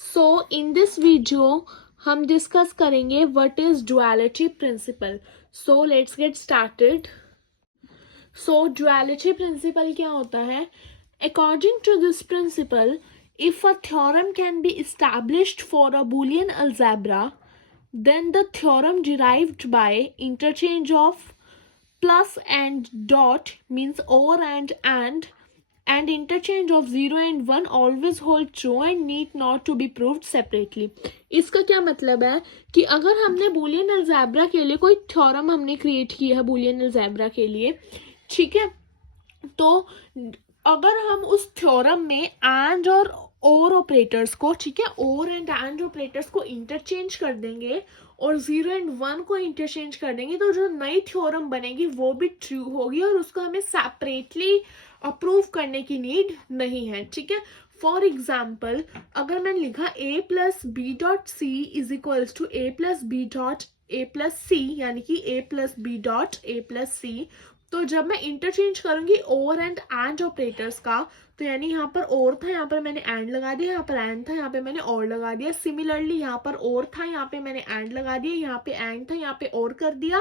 So in this video हम discuss करेंगे what is duality principle. So let's get started. So duality principle क्या होता है? According to this principle, if a theorem can be established for a Boolean algebra, then the theorem derived by interchange of plus and dot means or and interchange of 0 and 1 always hold true and need not to be proved separately. इसका क्या मतलब है कि अगर हमने Boolean algebra के लिए कोई थ्योरम हमने क्रिएट किया है बूलियन अलजेब्रा के लिए, ठीक है, तो अगर हम उस थ्योरम में एंड और ऑपरेटर्स को, ठीक है, और एंड ऑपरेटर्स को इंटरचेंज कर देंगे और 0 एंड 1 को इंटरचेंज कर देंगे, तो जो नई थ्योरम बनेगी वो भी ट्रू होगी और उसको हमें सेपरेटली अप्रूव करने की नीड नहीं है. ठीक है, फॉर एग्जाम्पल अगर मैंने लिखा a plus b dot c is equals to a plus b dot a plus c, यानी कि a plus b dot a plus c, तो जब मैं इंटरचेंज करूंगी और एंड ऑपरेटर्स का, तो यानी यहाँ पर और था, यहाँ पर मैंने एंड लगा दिया, यहाँ पर एंड था, यहाँ पे मैंने और लगा दिया. सिमिलरली यहाँ पर और था, यहाँ पे मैंने एंड लगा दिया, यहाँ पे एंड था, यहाँ पे और कर दिया,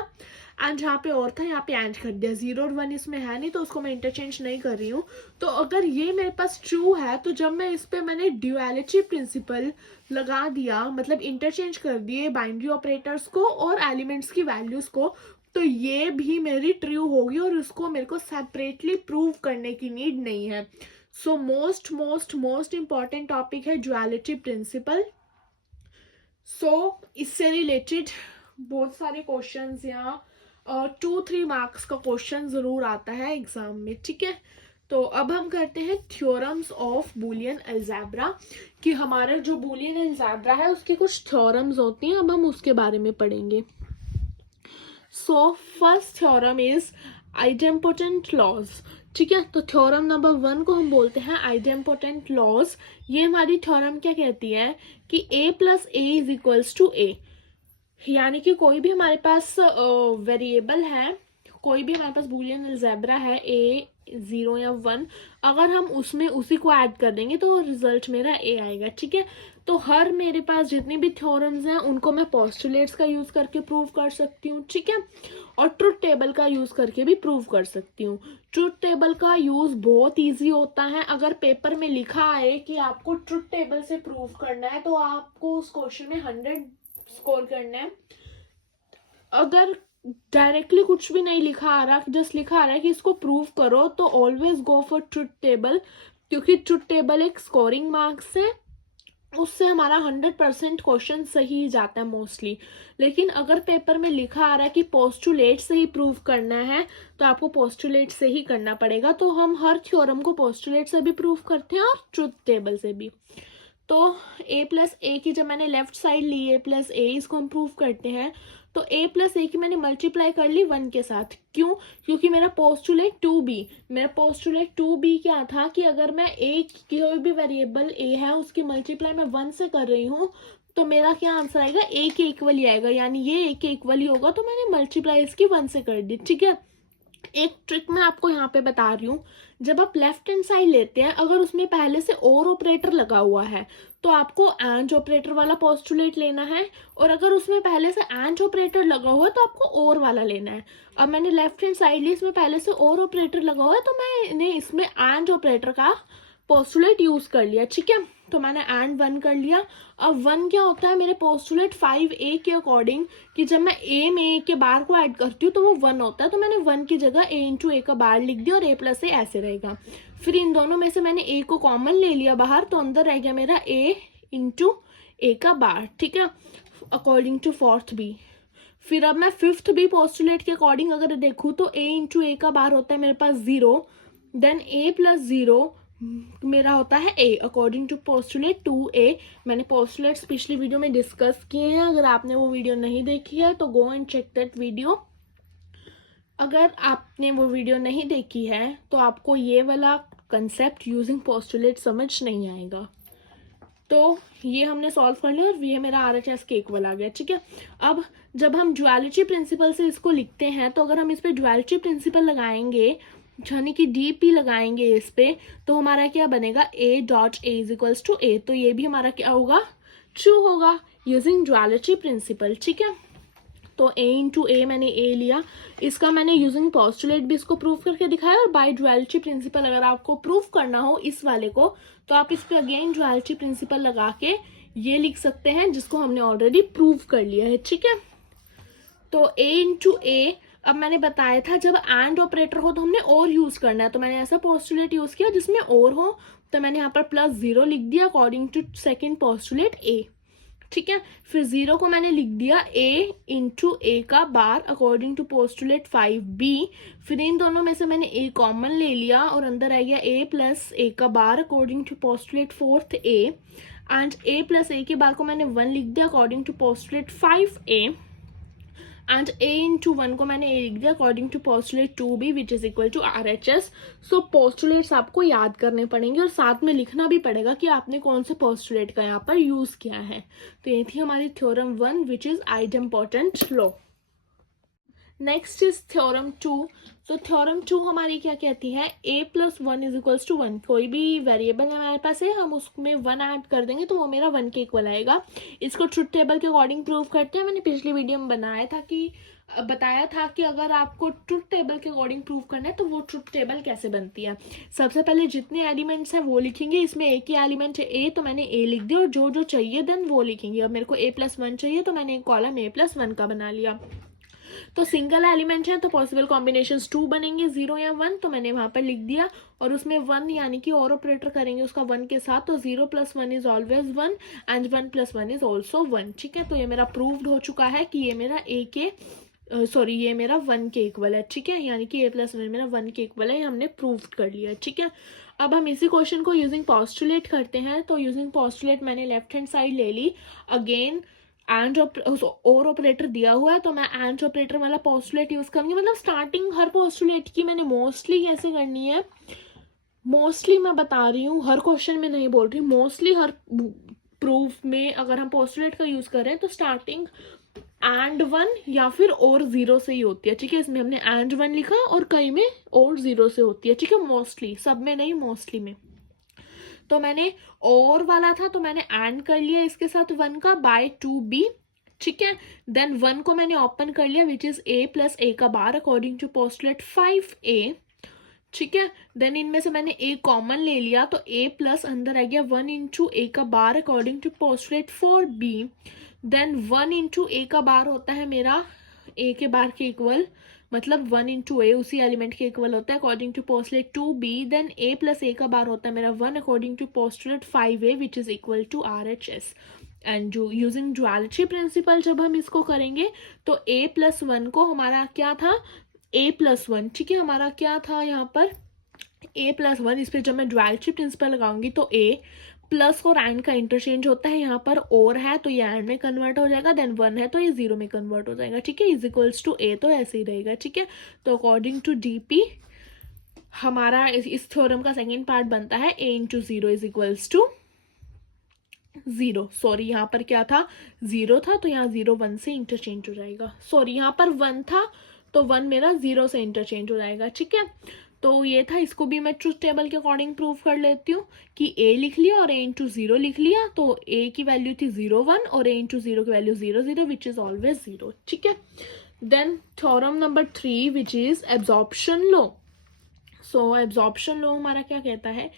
एंड यहाँ पे और था, यहाँ पे एंड कर दिया. 0 और 1 इसमें है नहीं तो उसको मैं इंटरचेंज नहीं कर रही हूँ. तो अगर ये मेरे पास ट्रू है, तो जब मैं इस पे मैंने ड्यूअलिटी प्रिंसिपल लगा दिया, मतलब इंटरचेंज कर दिए बाइनरी ऑपरेटर्स को और एलिमेंट्स की वैल्यूज को, तो ये भी मेरी ट्रू होगी और उसको मेरे को सेपरेटली प्रूव करने की नीड नहीं है. सो मोस्ट इंपॉर्टेंट टॉपिक है ड्युअलिटी प्रिंसिपल. सो इससे रिलेटेड बहुत सारे क्वेश्चंस यहाँ 2-3 मार्क्स का क्वेश्चन जरूर आता है एग्जाम में. ठीक है, तो अब हम करते हैं थ्योरम्स ऑफ बूलियन अलजेब्रा, कि हमारा जो बूलियन अलजेब्रा है उसके कुछ थ्योरम्स होती हैं, अब हम उसके बारे में पढ़ेंगे. So first theorem is idempotent laws. ठीक है, तो थ्योरम नंबर 1 को हम बोलते हैं आइडेम्पोटेंट लॉज. ये हमारी थ्योरम क्या कहती है कि a plus a is equals to a, यानी कि कोई भी हमारे पास वेरिएबल है, कोई भी हमारे पास बूलियन अलजेब्रा है a 0 या 1, अगर हम उसमें उसी को ऐड कर देंगे तो रिजल्ट मेरा a आएगा. ठीक है, तो हर मेरे पास जितनी भी थ्योरम्स हैं उनको मैं पोस्टुलेट्स का यूज करके प्रूव कर सकती हूँ. ठीक है, और ट्रुथ टेबल का यूज करके भी प्रूव कर सकती हूँ. ट्रुथ टेबल का यूज बहुत इजी होता है. अगर पेपर में लिखा है कि आपको ट्रुथ टेबल से प्रूव करना है तो आपको उस क्वेश्चन में 100 स्कोर करना है. अगर डायरेक्टली कुछ भी नहीं लिखा आ रहा, जस्ट लिखा आ रहा है कि इसको प्रूव करो, तो always go for truth table, क्योंकि ट्रुथ टेबल एक स्कोरिंग मार्क्स है, उससे हमारा 100% क्वेश्चन सही जाता है मोस्टली. लेकिन अगर पेपर में लिखा आ रहा है कि पोस्टुलेट से ही प्रूव करना है, तो आपको पोस्टुलेट से ही करना पड़ेगा. तो हम हर थ्योरम को पोस्टुलेट से भी प्रूव करते हैं और ट्रुथ टेबल से भी. तो a प्लस ए की जब मैंने लेफ्ट साइड ली a प्लस ए, इसको हम प्रूव करते हैं, तो a प्लस ए की मैंने मल्टीप्लाई कर ली 1 के साथ. क्यों? क्योंकि मेरा पोस्टुलेट 2b क्या था कि अगर मैं a कोई भी वेरिएबल a है उसकी मल्टीप्लाई मैं 1 से कर रही हूँ, तो मेरा क्या आंसर आएगा, a के इक्वल ही आएगा, यानी ये a के इक्वल ही होगा. तो मैंने मल्टीप्लाई इसकी 1 से कर दी. ठीक है, एक ट्रिक मैं आपको यहाँ पे बता रही हूँ. जब आप लेफ्ट हैंड साइड लेते हैं, अगर उसमें पहले से और ऑपरेटर लगा हुआ है, तो आपको एंड ऑपरेटर वाला पोस्टुलेट लेना है, और अगर उसमें पहले से एंड ऑपरेटर लगा हुआ है तो आपको और वाला लेना है. अब मैंने लेफ्ट हैंड साइड ली, इसमें पहले से और ऑपरेटर लगा हुआ है, तो मैंने इसमें एंड ऑपरेटर का पोस्टुलेट यूज कर लिया. ठीक है, तो मैंने एंड 1 कर लिया. अब 1 क्या होता है मेरे पोस्टुलेट 5a के अकॉर्डिंग, कि जब मैं a में a के बार को ऐड करती हूँ तो वो 1 होता है. तो मैंने 1 की जगह a इंटू ए का बार लिख दिया और a प्लस ए ऐसे रहेगा. फिर इन दोनों में से मैंने a को कॉमन ले लिया बाहर, तो अंदर रह गया मेरा a इंटू ए का बार. ठीक है, अकॉर्डिंग टू 4th b. फिर अब मैं 5th b पोस्टुलेट के अकॉर्डिंग अगर देखूँ तो a इंटू ए का बार होता है मेरे पास 0, देन a प्लस 0 मेरा होता है a, according to postulate 2a. मैंने पोस्टुलेट्स पिछली वीडियो में डिस्कस किए हैं, अगर आपने वो वीडियो नहीं देखी है तो go and check that video. अगर आपने वो वीडियो नहीं देखी है तो आपको ये वाला कंसेप्ट यूजिंग पोस्टुलेट समझ नहीं आएगा. तो ये हमने सॉल्व कर लिया और ये मेरा RHS के इक्वल आ गया. ठीक है, अब जब हम ड्युअलिटी प्रिंसिपल से इसको लिखते हैं, तो अगर हम इस पे ड्युअलिटी प्रिंसिपल लगाएंगे यानी कि डी पी लगाएंगे इस पे, तो हमारा क्या बनेगा, a dot a is equals to ए, तो ये भी हमारा क्या होगा, ट्रू होगा यूजिंग ड्युअलिटी प्रिंसिपल। ठीक है, तो ए इंटू ए मैंने ए लिया, इसका मैंने यूजिंग पॉस्टुलेट भी इसको प्रूव करके दिखाया, और बाय ड्युअलिटी प्रिंसिपल अगर आपको प्रूव करना हो इस वाले को, तो आप इस पे अगेन ड्युअलिटी प्रिंसिपल लगा के ये लिख सकते हैं जिसको हमने ऑलरेडी प्रूव कर लिया है। ठीक है, तो ए इंटू ए, अब मैंने बताया था जब एंड ऑपरेटर हो तो हमने और यूज करना है, तो मैंने ऐसा पोस्टुलेट यूज किया जिसमें और हो, तो मैंने यहाँ पर +0 लिख दिया अकॉर्डिंग टू सेकेंड पोस्टुलेट ए। ठीक है, फिर 0 को मैंने लिख दिया a इंटू ए का bar according to postulate 5b, फिर इन दोनों में से मैंने a कॉमन ले लिया और अंदर आ गया a प्लस ए का bar according to postulate 4a, and a plus a के बार को मैंने 1 लिख दिया according to postulate 5a, and a into 1 को मैंने a लिख दिया according to postulate 2b which is equal to RHS। So postulates आपको याद करने पड़ेंगे और साथ में लिखना भी पड़ेगा कि आपने कौन से पोस्टुलेट का यहाँ पर यूज किया है। तो ये थी हमारी theorem 1 which is idempotent law. Next is theorem 2। तो थ्योरम 2 हमारी क्या कहती है, a plus 1 is equals to 1, कोई भी वेरिएबल है हमारे पास है, हम उसमें 1 ऐड कर देंगे तो वो मेरा 1 के इक्वल आएगा। इसको ट्रुथ टेबल के अकॉर्डिंग प्रूव करते हैं। मैंने पिछली वीडियो में बताया था कि अगर आपको ट्रुथ टेबल के अकॉर्डिंग प्रूव करना है तो वो ट्रुथ टेबल कैसे बनती है। सबसे पहले जितने एलिमेंट्स हैं वो लिखेंगे, इसमें एक ही एलिमेंट है a, तो मैंने a लिख दिया और जो जो चाहिए देन वो लिखेंगे। अब मेरे को a प्लस 1 चाहिए तो मैंने एक कॉलम a प्लस 1 का बना लिया। तो सिंगल एलिमेंट है तो पॉसिबल कॉम्बिनेशन 2 बनेंगे, 0 या 1, तो मैंने वहां पर लिख दिया, और उसमें 1 यानी कि और ऑपरेटर करेंगे उसका 1 के साथ, तो 0 plus 1 is always 1 and 1 plus 1 is also 1। ठीक है, तो ये मेरा प्रूव्ड हो चुका है कि ये मेरा ये मेरा 1 के इक्वल है। ठीक है, यानी कि a प्लस 1 मेरा 1 के इक्वल है, हमने प्रूव कर लिया। ठीक है, अब हम इसी क्वेश्चन को यूजिंग पॉस्टुलेट करते हैं। तो यूजिंग पॉस्टुलेट मैंने लेफ्ट हैंड साइड ले ली, अगेन एंड और ऑपरेटर दिया हुआ है तो मैं एंड ऑपरेटर वाला पोस्टुलेट यूज करूंगी। मतलब स्टार्टिंग हर पोस्टुलेट की मैंने मोस्टली कैसे करनी है, मोस्टली मैं बता रही हूँ, हर क्वेश्चन में नहीं बोल रही, मोस्टली हर प्रूफ में अगर हम पोस्टुलेट का यूज कर रहे हैं तो स्टार्टिंग एंड 1 या फिर और 0 से ही होती है। ठीक है, इसमें हमने एंड 1 लिखा और कई में और 0 से होती है। ठीक है, मोस्टली, सब में नहीं, मोस्टली में। तो मैंने और वाला था तो मैंने एंड कर लिया इसके साथ 1 का बाय 2b। ठीक है, देन 1 को मैंने ओपन कर लिया विच इज a प्लस ए का bar according to postulate 5a। ठीक है, देन इनमें से मैंने a कॉमन ले लिया तो a प्लस अंदर आ गया 1 इंटू ए का bar according to postulate 4b। Then 1 into A का बार होता है मेरा a के बार के इक्वल, मतलब 1 इंटू ए उसी एलिमेंट के इक्वल होता है according to postulate 2b। Then a plus ए का बार होता है मेरा 1 according to postulate 5a which is equal to RHS। And जो यूजिंग ड्युअलिटी प्रिंसिपल जब हम इसको करेंगे तो a प्लस 1 को हमारा क्या था, a प्लस 1। ठीक है, हमारा क्या था यहाँ पर a प्लस 1, इस पर जब मैं ड्युअलिटी प्रिंसिपल लगाऊंगी तो a प्लस और एंड का इंटरचेंज होता है, यहाँ पर और है तो ये एंड में कन्वर्ट हो जाएगा, देन 1 है तो ये 0 में कन्वर्ट हो जाएगा। ठीक है, इज इक्वल्स टू a, तो ऐसे ही रहेगा। ठीक है, तो अकॉर्डिंग टू DP हमारा इस थ्योरम का सेकेंड पार्ट बनता है a into 0 is equals to 0। Sorry, यहाँ पर क्या था, 0 था तो यहाँ 0 1 से इंटरचेंज हो जाएगा। सॉरी, यहाँ पर 1 था तो 1 मेरा 0 से इंटरचेंज हो जाएगा। ठीक है, तो ये था, इसको भी मैं ट्रुथ टेबल के अकॉर्डिंग प्रूव कर लेती हूँ कि a लिख लिया और a इंटू 0 लिख लिया, तो a की वैल्यू थी 0 1 और a इंटू 0 की वैल्यू 0 0 विच इज ऑलवेज 0। ठीक है, then theorem number 3 which is absorption law. So absorption law हमारा क्या कहता है,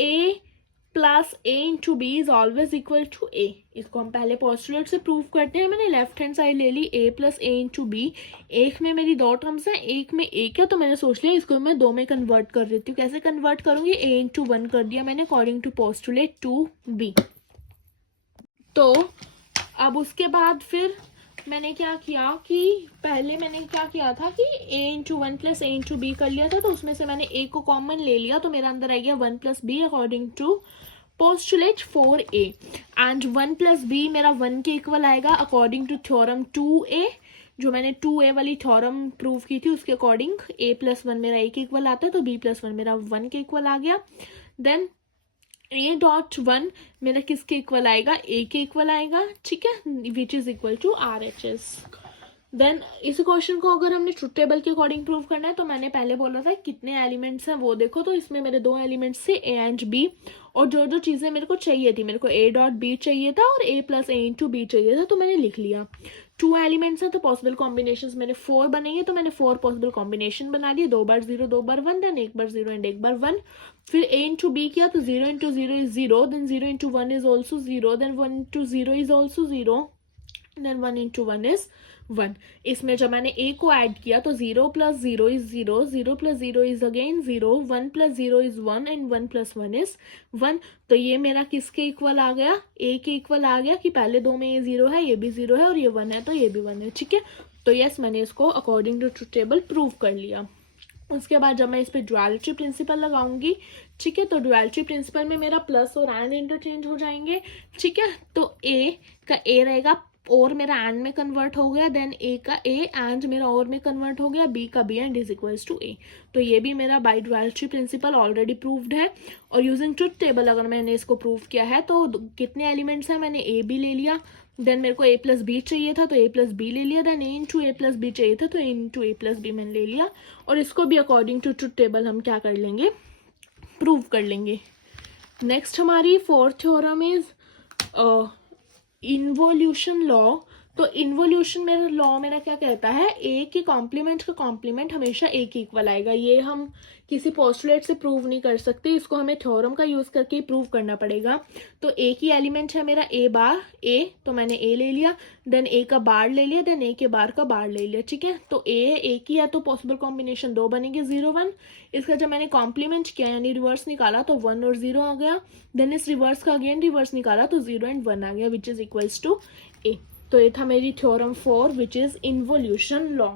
a plus a into B is always equal to a। इसको हम पहले पोस्टुलेट से प्रूव करते हैं। मैंने लेफ्ट हैंड साइड ले ली a plus A into B, एक में मेरी 2 टर्म्स हैं, एक में एक है, तो मैंने सोच लिया इसको मैं 2 में कन्वर्ट कर देती हूँ। कैसे कन्वर्ट करूंगी, a इंटू 1 कर दिया मैंने अकॉर्डिंग टू पोस्टुलेट 2b। तो अब उसके बाद फिर मैंने क्या किया कि पहले मैंने क्या किया था कि a into 1 plus A into B कर लिया था, तो उसमें से मैंने a को कॉमन ले लिया तो मेरा अंदर आ गया 1 plus B according to postulate 4a, and 1 plus B मेरा 1 के इक्वल आएगा अकॉर्डिंग टू थ्योरम 2a। जो मैंने 2a वाली थ्योरम प्रूव की थी उसके अकॉर्डिंग a प्लस 1 मेरा a के इक्वल आता है तो b प्लस 1 मेरा 1 के इक्वल आ गया। देन a डॉट 1 मेरा किसके इक्वल आएगा, a के इक्वल आएगा। ठीक है, which is equal to RHS। Then इस क्वेश्चन को अगर हमने ट्रुथ टेबल के अकॉर्डिंग प्रूव करना है तो मैंने पहले बोला था कितने एलिमेंट्स हैं वो देखो, तो इसमें मेरे 2 एलिमेंट्स थे ए एंड बी, और जो जो चीज़ें मेरे को चाहिए थी, मेरे को ए डॉट बी चाहिए था और ए प्लस ए इंटू बी चाहिए था, तो मैंने लिख लिया। 2 एलिमेंट्स हैं तो पॉसिबल कॉम्बिनेशन मेरे 4 बनेंगे, तो मैंने 4 पॉसिबल कॉम्बिनेशन बना लिए, 2 बार 0 2 बार 1, देन 1 बार 0 एंड 1 बार 1। फिर ए इंटू बी किया तो 0 into 0 is 0, then 0 into 1 is also 0, then 1 into 0 is also 0, then 1 into 1 is 1। इसमें जब मैंने a को ऐड किया तो 0 plus 0 is 0, 0 plus 0 is again 0, 1 plus 0 is 1 and 1 plus 1 is 1। तो ये मेरा किसके इक्वल आ गया, a के इक्वल आ गया कि पहले 2 में ये 0 है, ये भी 0 है और ये 1 है तो ये भी 1 है। ठीक है, तो यस मैंने इसको according to truth table prove कर लिया। उसके बाद जब मैं इस पर ड्युअलिटी प्रिंसिपल लगाऊंगी, ठीक है, तो ड्युअलिटी प्रिंसिपल में मेरा प्लस और एंड इंटरचेंज हो जाएंगे। ठीक है, तो a का a रहेगा और मेरा एंड में कन्वर्ट हो गया, देन a का a एंड मेरा और में कन्वर्ट हो गया, b का b and is equals to a। तो ये भी मेरा by duality principle already proved है। और यूजिंग ट्रुथ टेबल अगर मैंने इसको प्रूव किया है तो कितने एलिमेंट्स हैं, मैंने a b ले लिया, देन मेरे को a प्लस बी चाहिए था तो a प्लस बी ले लिया, then a into A plus B चाहिए था तो a into A plus B मैंने ले लिया। और इसको भी अकॉर्डिंग टू ट्रुथ टेबल हम क्या कर लेंगे, प्रूव कर लेंगे। नेक्स्ट हमारी fourth theorem is involution law. तो इन्वोल्यूशन मेरा लॉ मेरा क्या कहता है, ए के कॉम्प्लीमेंट का कॉम्प्लीमेंट हमेशा ए के इक्वल आएगा। ये हम किसी पोस्टुलेट से प्रूव नहीं कर सकते, इसको हमें थ्योरम का यूज करके ही प्रूव करना पड़ेगा। तो ए की एलिमेंट है मेरा ए बार ए, तो मैंने ए ले लिया, देन ए का बार ले लिया, देन ए के बार का बार ले लिया। ठीक है, तो ए की है तो पॉसिबल कॉम्बिनेशन 2 बनेंगे 0 1। इसका जब मैंने कॉम्प्लीमेंट किया यानी रिवर्स निकाला तो 1 और 0 आ गया, देन इस रिवर्स का अगेन रिवर्स निकाला तो 0 एंड 1 आ गया विच इज इक्वल्स टू ए। तो ये था मेरी theorem 4 which is involution law.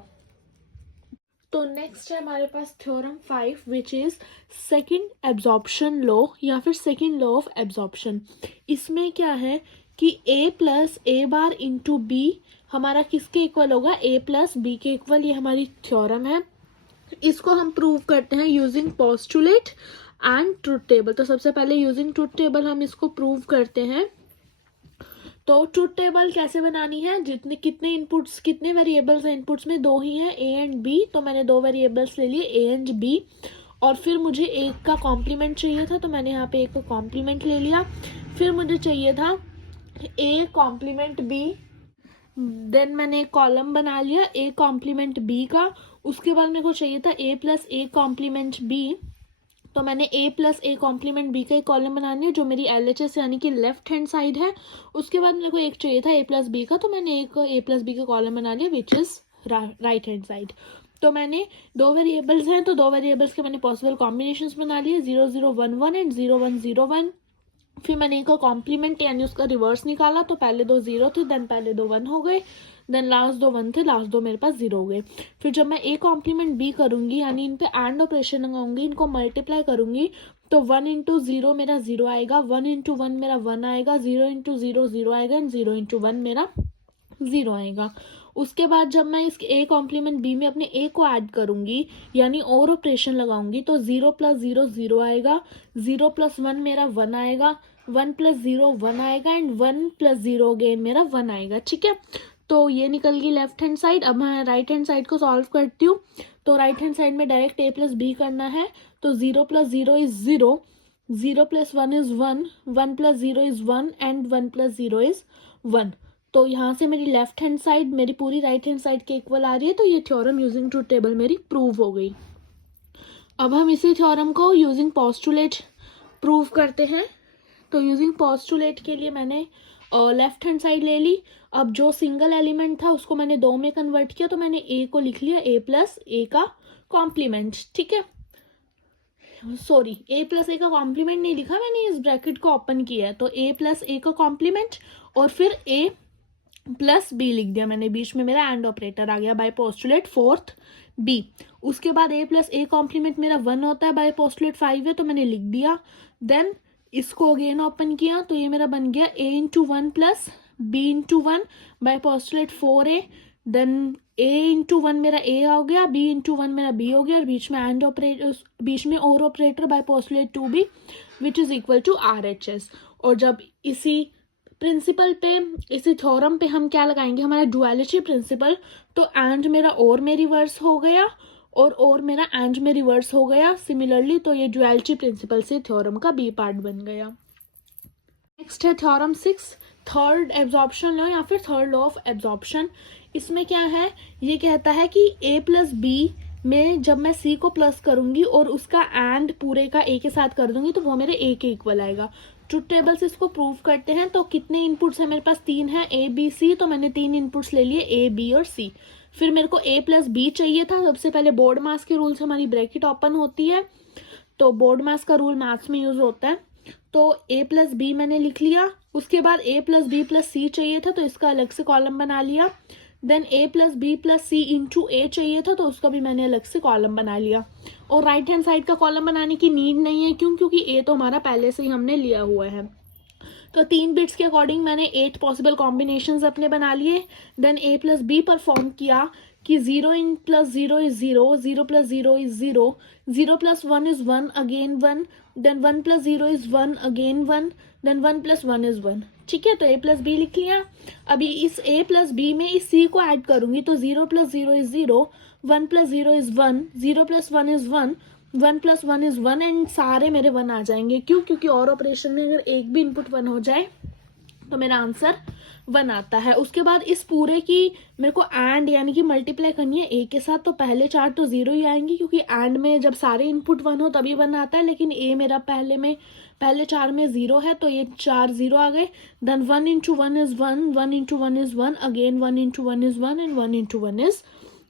तो नेक्स्ट है हमारे पास theorem 5 which is second absorption law या फिर सेकंड लॉ ऑफ एब्जॉर्प्शन। इसमें क्या है कि a plus A bar into B हमारा किसके इक्वल होगा, a प्लस बी के इक्वल। ये हमारी थ्योरम है, इसको हम प्रूव करते हैं using postulate and truth table. तो सबसे पहले यूजिंग ट्रुथ टेबल हम इसको प्रूव करते हैं। तो ट्रुथ टेबल कैसे बनानी है, जितने कितने इनपुट्स कितने वेरिएबल्स हैं, इनपुट्स में 2 ही हैं a एंड b, तो मैंने 2 वेरिएबल्स ले लिए a एंड b। और फिर मुझे एक का कॉम्प्लीमेंट चाहिए था तो मैंने यहाँ पे एक का कॉम्प्लीमेंट ले लिया। फिर मुझे चाहिए था a कॉम्प्लीमेंट b, देन मैंने एक कॉलम बना लिया a कॉम्प्लीमेंट b का। उसके बाद मेरे को चाहिए था a plus A complement b, तो मैंने a plus A complement b का एक कॉलम बनानी है जो मेरी LHS यानी कि लेफ्ट हैंड साइड है। उसके बाद मेरे को एक चाहिए था a प्लस बी का, तो मैंने एक a प्लस बी का कॉलम बना लिया विच इज राइट हैंड साइड। तो मैंने 2 वेरिएबल्स हैं तो 2 वेरिएबल्स के मैंने पॉसिबल कॉम्बिनेशंस बना लिए 0 0 1 1 एंड 0 1 0 1। फिर मैंने एक कॉम्प्लीमेंट यानी उसका रिवर्स निकाला, तो पहले 2 0 थे, देन पहले 2 1 हो गए, देन लास्ट 2 1 थे, लास्ट 2 मेरे पास 0 हो गए। फिर जब मैं ए कॉम्प्लीमेंट बी करूंगी यानी इन पे एंड ऑपरेशन लगाऊंगी, इनको मल्टीप्लाई करूंगी, तो 1 इंटू 0 मेरा 0 आएगा, 1 इंटू 1 मेरा 1 आएगा, 0 इंटू 0 0 आएगा एंड 0 इंटू 1 मेरा 0 आएगा। उसके बाद जब मैं इस ए कॉम्प्लीमेंट बी में अपने ए को ऐड करूंगी यानी और ऑपरेशन लगाऊंगी, तो 0 प्लस 0 0 आएगा, 0 प्लस 1 मेरा 1 आएगा, 1 प्लस 0 1 आएगा एंड 1 प्लस 0 अगेन मेरा 1 आएगा। ठीक है, तो ये निकल गई लेफ्ट हैंड साइड। अब मैं राइट हैंड साइड को सॉल्व करती हूँ। तो राइट हैंड साइड में डायरेक्ट a प्लस बी करना है, तो 0 plus 0 is 0, 0 plus 1 is 1, 1 plus 0 is 1 and 1 plus 0 is 1। तो यहाँ से मेरी लेफ्ट हैंड साइड मेरी पूरी राइट हैंड साइड के इक्वल आ रही है, तो ये थ्योरम यूजिंग ट्रुथ टेबल मेरी प्रूव हो गई। अब हम इसी थ्योरम को यूजिंग पोस्टुलेट प्रूव करते हैं। तो यूजिंग पोस्टुलेट के लिए मैंने लेफ्ट हैंड साइड ले ली। अब जो सिंगल एलिमेंट था उसको मैंने 2 में कन्वर्ट किया, तो मैंने a को लिख लिया a प्लस ए का कॉम्प्लीमेंट। ठीक है, सॉरी a प्लस ए का कॉम्प्लीमेंट नहीं लिखा मैंने, इस ब्रैकेट को ओपन किया है, तो a प्लस ए का कॉम्प्लीमेंट और फिर a प्लस बी लिख दिया मैंने, बीच में मेरा एंड ऑपरेटर आ गया बाय पोस्टुलेट 4th b। उसके बाद a प्लस ए कॉम्प्लीमेंट मेरा 1 होता है, बाय पोस्टुलेट 5 है तो मैंने लिख दिया। देन इसको अगेन ओपन किया तो ये मेरा बन गया a into 1 plus b into 1 by postulate 4a, then a into 1 मेरा a हो गया, b इंटू 1 मेरा b हो गया और बीच में एंड ऑपरेटर, बीच में और operator by postulate 2b which is equal to RHS। और जब इसी प्रिंसिपल पे, इसी थ्योरम पे हम क्या लगाएंगे, हमारा डुअलिटी प्रिंसिपल। तो एंड मेरा और में रिवर्स हो गया और मेरा एंड में रिवर्स हो गया सिमिलरली, तो ये डुअलिटी प्रिंसिपल से थ्योरम का बी पार्ट बन गया। नेक्स्ट है थ्योरम 6, थर्ड एब्जॉर्प्शन लॉ या फिर थर्ड लॉ ऑफ एब्जॉर्प्शन। इसमें क्या है, ये कहता है कि a प्लस बी में जब मैं c को प्लस करूंगी और उसका एंड पूरे का a के साथ कर दूंगी तो वो मेरे a के इक्वल आएगा। ट्रुथ टेबल से इसको प्रूव करते हैं। तो कितने इनपुट्स है मेरे पास, 3 है, a b c। तो मैंने 3 इनपुट्स ले लिए a b और c। फिर मेरे को a प्लस बी चाहिए था। सबसे पहले बोर्ड मास के रूल से हमारी ब्रैकेट ओपन होती है, तो बोर्ड मास का रूल मैथ्स में यूज होता है। तो a प्लस बी मैंने लिख लिया। उसके बाद a plus B plus c चाहिए था, तो इसका अलग से कॉलम बना लिया। Then a plus B plus C into A चाहिए था, तो उसका भी मैंने अलग से कॉलम बना लिया। और राइट हैंड साइड का कॉलम बनाने की नीड नहीं है, क्यों, क्योंकि a तो हमारा पहले से ही हमने लिया हुआ है। तो 3 बिट्स के अकॉर्डिंग मैंने 8 पॉसिबल कॉम्बिनेशंस अपने बना लिए। Then a plus B perform किया कि 0 in plus 0 is 0, 0 plus 0 is 0, 0 plus 1 is 1 again 1, then 1 plus 0 is 1 again 1, then 1 plus 1 is 1। ठीक है, तो a प्लस बी लिख लिया। अभी इस a प्लस बी में इस c को ऐड करूंगी, तो 0 plus 0 is 0, 1 plus 0 is 1, 0 plus 1 is 1, 1 plus 1 is 1 and सारे मेरे 1 आ जाएंगे। क्यों, क्योंकि और ऑपरेशन में अगर एक भी इनपुट 1 हो जाए तो मेरा आंसर 1 आता है। उसके बाद इस पूरे की मेरे को एंड यानी कि मल्टीप्लाई करनी है a के साथ, तो पहले 4 तो 0 ही आएंगी, क्योंकि एंड में जब सारे इनपुट 1 हो तभी 1 आता है। लेकिन a मेरा पहले 4 में 0 है, तो ये 4 0 आ गए। Then 1 into 1 is 1, 1 into 1 is 1, again 1 into 1 is 1 and 1 into 1 is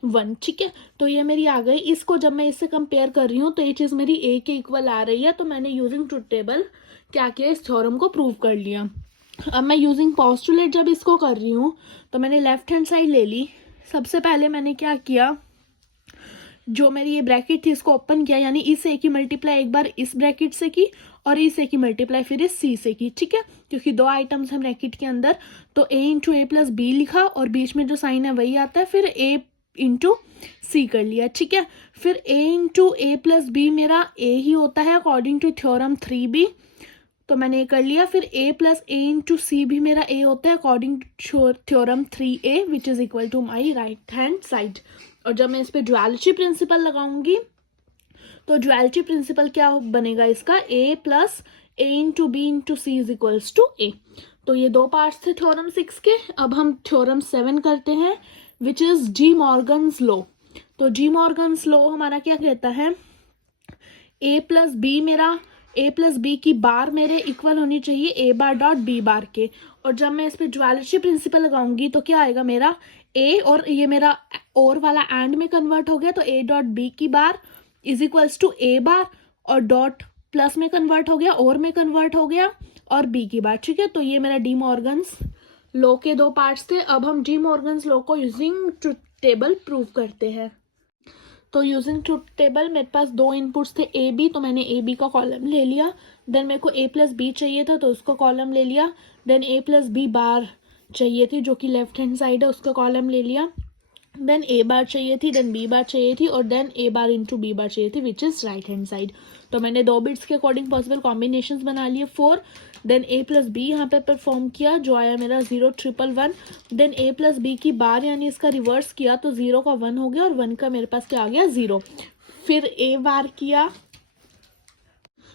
1। ठीक है, तो ये मेरी आ गई। इसको जब मैं इससे कंपेयर कर रही हूँ तो ये चीज़ मेरी a के इक्वल आ रही है। तो मैंने यूजिंग ट्रुथ टेबल क्या किया, इस थ्योरम को प्रूव कर लिया। अब मैं यूजिंग पोस्टुलेट जब इसको कर रही हूँ तो मैंने लेफ्ट हैंड साइड ले ली। सबसे पहले मैंने क्या किया, जो मेरी ये ब्रैकेट थी इसको ओपन किया, यानी इस a की मल्टीप्लाई एक बार इस ब्रैकेट से की और इस a की मल्टीप्लाई फिर इस c से की। ठीक है, क्योंकि 2 आइटम्स हैं ब्रैकेट के अंदर, तो a into a plus b लिखा और बीच में जो साइन है वही आता है, फिर a इंटू सी कर लिया। ठीक है, फिर a into a plus B मेरा a ही होता है अकॉर्डिंग टू थ्योरम 3b, तो मैंने ये कर लिया। फिर a plus a into c भी मेरा a होता है according to theorem 3a which is equal to my right hand side. और जब मैं इस पे डुअलिटी प्रिंसिपल लगाऊंगी तो डुअलिटी प्रिंसिपल क्या बनेगा इसका, a plus a into b into c is equals to a। तो ये 2 पार्ट्स थे थ्योरम 6 के। अब हम थ्योरम 7 करते हैं which is D Morgan's law. तो डी मॉर्गन्स लॉ हमारा क्या कहता है, a प्लस बी की बार मेरे इक्वल होनी चाहिए a बार डॉट b बार के। और जब मैं इस पे डुअलिटी प्रिंसिपल लगाऊंगी तो क्या आएगा मेरा a, और ये मेरा और वाला एंड में कन्वर्ट हो गया, तो a डॉट b की bar is equals to a bar, और डॉट प्लस में कन्वर्ट हो गया, और में कन्वर्ट हो गया, और b की बार। ठीक है, तो ये मेरा डी मॉर्गन्स लॉ के 2 पार्ट्स थे। अब हम डी मॉर्गन्स लॉ को यूजिंग ट्रुथ टेबल प्रूव करते हैं। तो यूजिंग ट्रुथ टेबल मेरे पास 2 इनपुट्स थे a b, तो मैंने a b का कॉलम ले लिया। देन मेरे को a प्लस बी चाहिए था तो उसका कॉलम ले लिया। Then a plus b bar चाहिए थी जो कि लेफ्ट हैंड साइड है, उसका कॉलम ले लिया। देन a बार चाहिए थी, देन b बार चाहिए थी, और then a bar into b bar चाहिए थी which is right hand side. तो मैंने 2 बिट्स के अकॉर्डिंग पॉसिबल कॉम्बिनेशंस बना लिए 4। देन a प्लस बी यहाँ पे परफॉर्म किया, जो आया मेरा 0 triple 1। Then a plus b की बार यानी इसका रिवर्स किया, तो 0 का 1 हो गया और 1 का मेरे पास क्या आ गया 0। फिर a बार किया,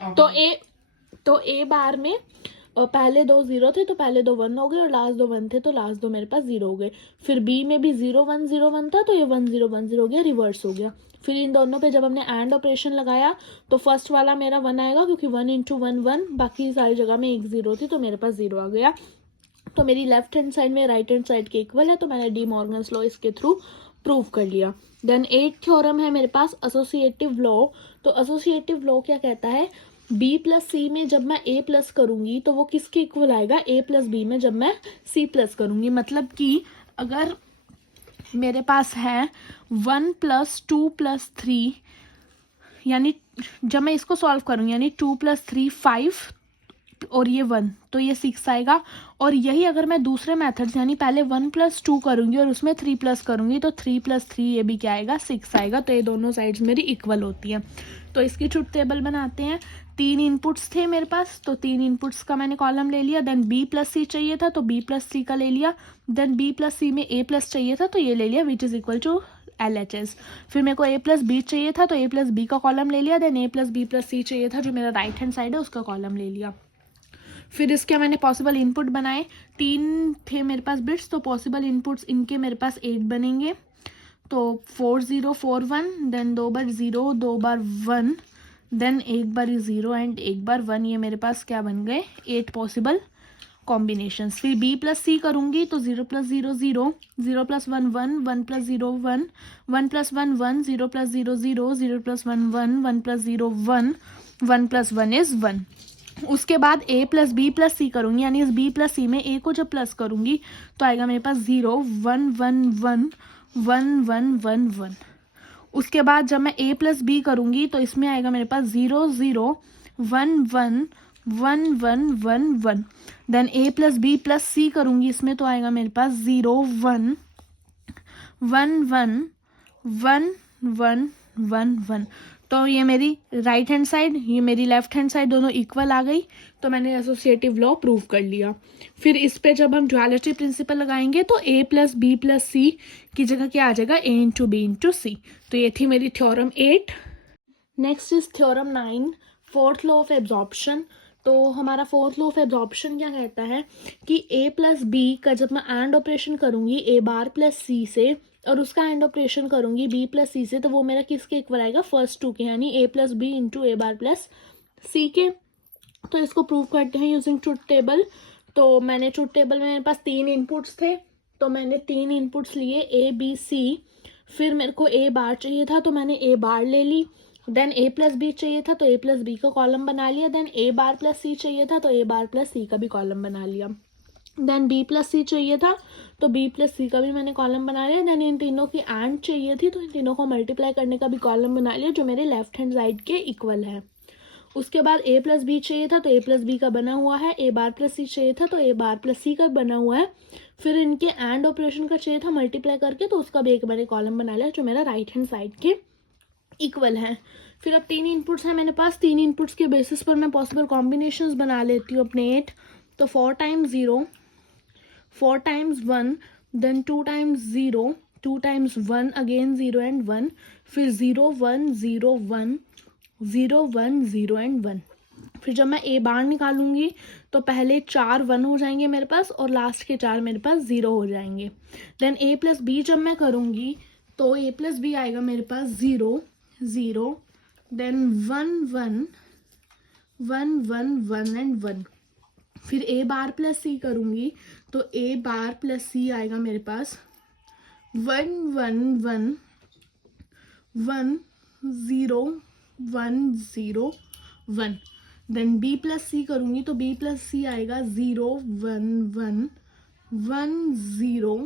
तो a बार में पहले 2 0 थे तो पहले 2 1 हो गए, और लास्ट 2 1 थे तो लास्ट 2 मेरे पास 0 हो गए। फिर b में भी 0 1 0 1 था, तो ये 1 0 1 0 हो गया, रिवर्स हो गया। फिर इन दोनों पे जब हमने एंड ऑपरेशन लगाया तो फर्स्ट वाला मेरा 1 आएगा, क्योंकि 1 इंटू 1 1, बाकी सारी जगह में 1 0 थी तो मेरे पास 0 आ गया। तो मेरी लेफ्ट हैंड साइड में राइट हैंड साइड के इक्वल है, तो मैंने डी मॉर्गन्स लॉ इसके थ्रू प्रूव कर लिया। देन 8th थ्योरम है मेरे पास एसोसिएटिव लॉ। तो एसोसिएटिव लॉ क्या कहता है, b प्लस सी में जब मैं a प्लस करूंगी तो वो किसके इक्वल आएगा, a प्लस बी में जब मैं c प्लस करूंगी। मतलब कि अगर मेरे पास है 1 प्लस 2 प्लस 3, यानी जब मैं इसको सॉल्व करूंगी यानी 2 प्लस 3 5 और ये 1, तो ये 6 आएगा। और यही अगर मैं दूसरे मेथड से यानी पहले 1 प्लस 2 करूंगी और उसमें 3 प्लस करूंगी तो 3 प्लस 3 ये भी क्या आएगा 6 आएगा। तो ये दोनों साइड्स मेरी इक्वल होती हैं। तो इसकी ट्रुथ टेबल बनाते हैं। 3 इनपुट्स थे मेरे पास, तो 3 इनपुट्स का मैंने कॉलम ले लिया। देन बी प्लस सी चाहिए था तो बी प्लस सी का ले लिया। देन बी प्लस सी में ए प्लस चाहिए था तो ये ले लिया, which is equal to LHS। फिर मेरे को ए प्लस बी चाहिए था तो ए प्लस बी का कॉलम ले लिया। Then A plus B plus सी चाहिए था जो मेरा राइट हैंड साइड है उसका कॉलम ले लिया। फिर इसके मैंने पॉसिबल इनपुट बनाए, 3 थे मेरे पास बिट्स, तो पॉसिबल इनपुट्स इनके मेरे पास 8 बनेंगे। तो 4 0 4 1, देन 2 बार 0 2 बार 1, देन एक बार 0 एंड एक बार 1, ये मेरे पास क्या बन गए 8 पॉसिबल कॉम्बिनेशंस। फिर बी प्लस सी करूँगी तो 0 plus 0 0, 0 plus 1 1, 1 plus 0 1, 1 plus 1 1, 0 plus 0 0, 0 plus 1 1, 1 plus 0 1, 1 plus 1 is 1। उसके बाद ए प्लस बी प्लस सी करूँगी, यानी इस बी प्लस सी में ए को जब प्लस करूँगी तो आएगा मेरे पास 0 1 1 1 1 1 1 1। उसके बाद जब मैं ए प्लस बी करूँगी तो इसमें आएगा मेरे पास 0 0 1 1 1 1 1 1। Then A plus B plus सी करूँगी इसमें तो आएगा मेरे पास 0 1 1 1 1 1 1 1। तो ये मेरी राइट हैंड साइड, ये मेरी लेफ्ट हैंड साइड दोनों इक्वल आ गई, तो मैंने एसोसिएटिव लॉ प्रूव कर लिया। फिर इस पे जब हम ड्युअलिटी प्रिंसिपल लगाएंगे तो ए प्लस बी प्लस सी की जगह क्या आ जाएगा, ए इंटू बी इंटू सी। तो ये थी मेरी theorem 8। Next is theorem 9, fourth law of absorption. तो हमारा फोर्थ लॉ ऑफ एब्जॉर्प्शन क्या कहता है कि ए प्लस बी का जब मैं एंड ऑपरेशन करूँगी ए बार प्लस सी से और उसका एंड ऑपरेशन करूँगी बी प्लस सी से, तो वो मेरा किसके इक्वल आएगा, फर्स्ट 2 के, यानी ए plus B into A bar plus सी के। तो इसको प्रूव करते हैं यूजिंग ट्रुथ टेबल। तो मैंने ट्रुथ टेबल में मेरे पास 3 इनपुट्स थे, तो मैंने 3 इनपुट्स लिए ए बी सी। फिर मेरे को ए बार चाहिए था तो मैंने ए बार ले ली। देन ए प्लस बी चाहिए था तो ए प्लस बी का कॉलम बना लिया। देन ए बार प्लस सी चाहिए था तो ए बार प्लस सी का भी कॉलम बना लिया। देन बी प्लस सी चाहिए था तो बी प्लस सी का भी मैंने कॉलम बना लिया। देन इन तीनों की एंड चाहिए थी तो इन तीनों को मल्टीप्लाई करने का भी कॉलम बना लिया जो मेरे लेफ्ट हैंड साइड के इक्वल है। उसके बाद ए प्लस बी चाहिए था तो ए प्लस बी का बना हुआ है। ए बार प्लस सी चाहिए था तो ए बार प्लस सी का बना हुआ है। फिर इनके एंड ऑपरेशन का चाहिए था मल्टीप्लाई करके, तो उसका भी एक मैंने कॉलम बना लिया जो मेरा राइट हैंड साइड के इक्वल है। फिर अब 3 इनपुट्स हैं मेरे पास, 3 इनपुट्स के बेसिस पर मैं पॉसिबल कॉम्बिनेशंस बना लेती हूँ अपने 8। तो 4 times 0, 4 times 1, then 2 times 0, 2 times 1, again 0 and 1, फिर 0 1 0 1 0 1 0 एंड 1। फिर जब मैं ए बार निकालूंगी तो पहले 4 1 हो जाएंगे मेरे पास और लास्ट के 4 मेरे पास 0 हो जाएंगे। देन ए प्लस बी जब मैं करूँगी तो ए प्लस बी आएगा मेरे पास 0 0, देन 1 1 1 1 1 एंड 1। फिर ए बार प्लस सी करूँगी तो ए बार प्लस सी आएगा मेरे पास 1 1 1 1 0 1 0 1। देन बी प्लस सी करूँगी तो बी प्लस सी आएगा 0 1 1 1 0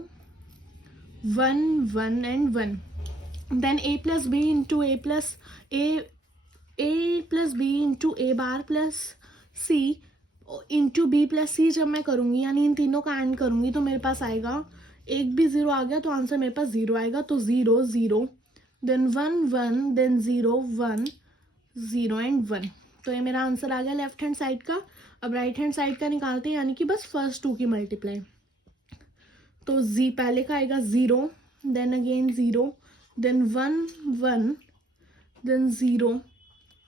1 1 and 1। Then A plus B into A plus B into A bar plus C into B plus C जब मैं करूँगी, यानी इन तीनों का एंड करूँगी, तो मेरे पास आएगा, एक भी 0 आ गया तो आंसर मेरे पास 0 आएगा। तो 0 0, देन 1 1, देन 0 1 0 एंड 1। तो ये मेरा आंसर आ गया लेफ्ट हैंड साइड का। अब राइट हैंड साइड का निकालते हैं, यानी कि बस फर्स्ट 2 की मल्टीप्लाई। तो पहले का आएगा 0, then again 0, then 1 1, then 0,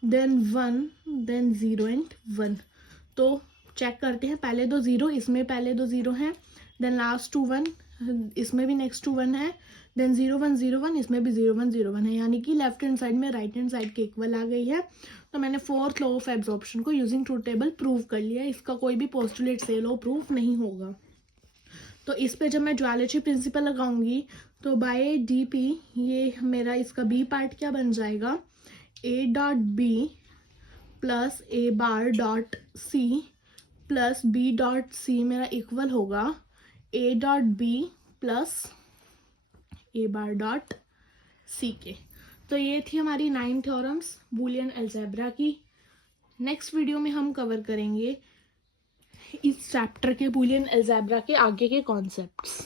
then 1, then 0 and 1। तो चेक करते हैं, पहले 2 0, इसमें पहले 2 0 हैं, देन लास्ट 2 1, इसमें भी नेक्स्ट 2 1 है, देन 0 1 0 1, इसमें भी 0 1 0 1 है, यानी कि लेफ्ट हैंड साइड में राइट हैंड साइड के इक्वल आ गई है। तो मैंने फोर्थ लॉ ऑफ एब्जॉर्प्शन को यूजिंग ट्रुथ टेबल प्रूव कर लिया। इसका कोई भी पोस्टुलेट से लॉ प्रूफ नहीं होगा। तो इस पे जब मैं ड्युअलिटी प्रिंसिपल लगाऊंगी तो बाय डी पी, ये मेरा इसका बी पार्ट क्या बन जाएगा, a dot b plus A bar dot c plus b dot c मेरा इक्वल होगा a dot b plus A bar dot c के। तो ये थी हमारी 9 थ्योरम्स बूलियन अलजेब्रा की। नेक्स्ट वीडियो में हम कवर करेंगे इस चैप्टर के बूलियन अलजेब्रा के आगे के कॉन्सेप्ट्स।